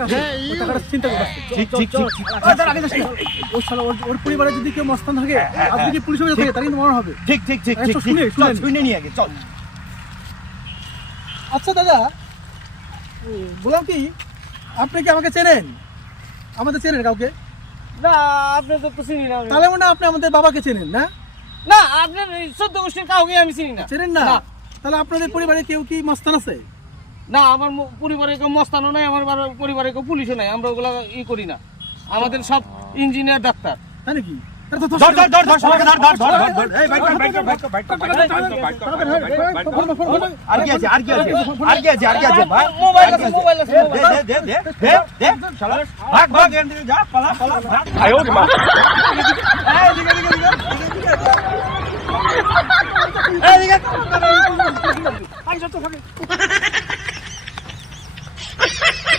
টাকা আছে, ওই টাকাটা চিন্তা করো। ঠিক ঠিক ঠিক ঠিক। আগে যাস না। ওর শালা ওর পরিবারে যদি কেউ মস্তান থাকে আর যদি পুলিশ হয়ে থাকে তার কিন্তু মরণ হবে। ঠিক ঠিক ঠিক ঠিক শুনে, চল শুনে। শুনে নিয়ে আগে চল। আচ্ছা দাদা, বললাম কি আপনি কি আমাকে চেনেন? আমাদের চেনেন কাউকে? না আপনি তো চিনি না আমি। তাহলে মনে হয় আপনি আমাদের বাবাকে চেনেন না? না আপনার এই 14 গোষ্ঠীর কাউকে আমি চিনি না। চেনেন না? না। তাহলে আপনাদের পরিবারে কেউ কি মস্তান আছে? না আমার পরিবারে কেউ মস্তানও নাই, আমার পরিবারে কেউ পুলিশও নাই, আমরা ওগুলা করি না। আমাদের সব ইঞ্জিনিয়ার ডাক্তার। তাই নাকি? তাহলে তো ধর ধর ধর ধর সবাইকে ধর ধর ধর ধর ধর। এই বাইক বাইক বাইক বাইক আর কি আছে আর কি আছে আর কি আছে আর কি আছে ভাই? মোবাইল আছে, মোবাইল আছে, দে মোবাইল। দে দে দে দে দে শালা ভাগ ভাগ এখান থেকে যা পালা পালা ভাগ। আয় ওরে মা এই দিকে দিকে দিকে এই দিকে আই যত থাকে